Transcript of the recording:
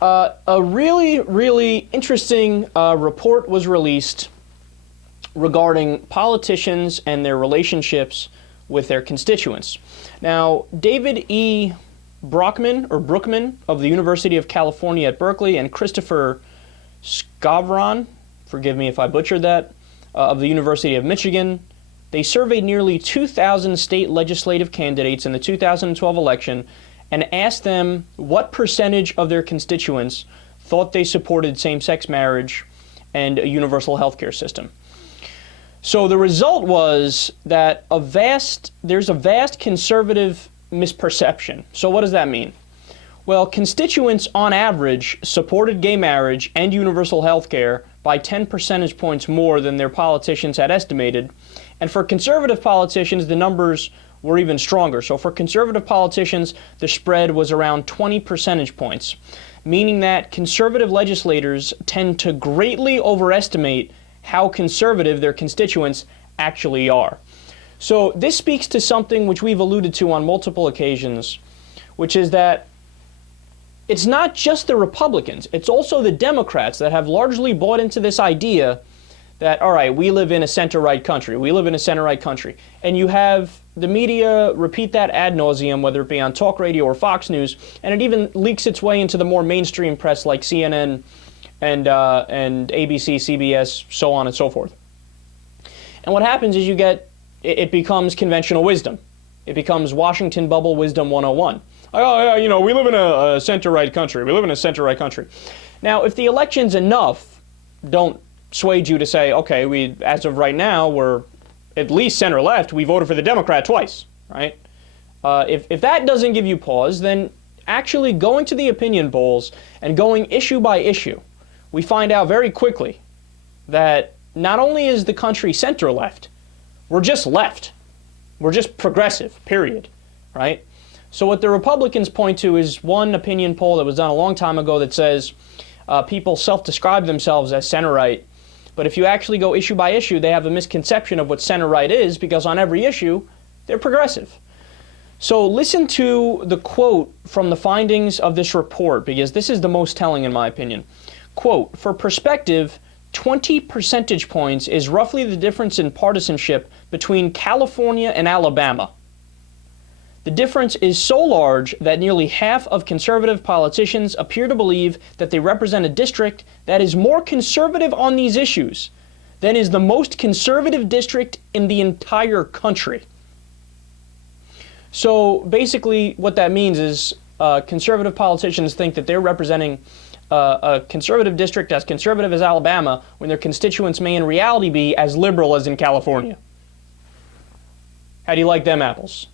A really, really interesting report was released regarding politicians and their relationships with their constituents. Now, David E. Brockman of the University of California at Berkeley and Christopher Skavron, forgive me if I butchered that, of the University of Michigan, they surveyed nearly 2,000 state legislative candidates in the 2012 election and asked them what percentage of their constituents thought they supported same-sex marriage and a universal health care system. So the result was that there's a vast conservative misperception. So what does that mean? Well, constituents on average supported gay marriage and universal health care by 10 percentage points more than their politicians had estimated. And for conservative politicians, the numbers were even stronger. So for conservative politicians, the spread was around 20 percentage points, meaning that conservative legislators tend to greatly overestimate how conservative their constituents actually are. So this speaks to something which we've alluded to on multiple occasions, which is that it's not just the Republicans, it's also the Democrats that have largely bought into this idea that, all right, we live in a center-right country, and you have the media repeat that ad nauseum, whether it be on talk radio or Fox News, and it even leaks its way into the more mainstream press like CNN and ABC, CBS, so on and so forth. And what happens is it becomes conventional wisdom. It becomes Washington bubble wisdom 101. Oh, yeah, we live in a center-right country. Now, if the elections enough don't sway you to say, okay, as of right now, we're at least center-left, we voted for the Democrat twice, right? If that doesn't give you pause, then actually going to the opinion polls and going issue by issue, we find out very quickly that not only is the country center-left, we're just left. We're just progressive, period, right? So what the Republicans point to is one opinion poll that was done a long time ago that says people self-describe themselves as center-right, but if you actually go issue by issue, they have a misconception of what center-right is because on every issue, they're progressive. So listen to the quote from the findings of this report because this is the most telling in my opinion. Quote, for perspective, 20 percentage points is roughly the difference in partisanship between California and Alabama. The difference is so large that nearly half of conservative politicians appear to believe that they represent a district that is more conservative on these issues than is the most conservative district in the entire country. So basically what that means is conservative politicians think that they're representing a conservative district as conservative as Alabama when their constituents may in reality be as liberal as in California. How do you like them apples?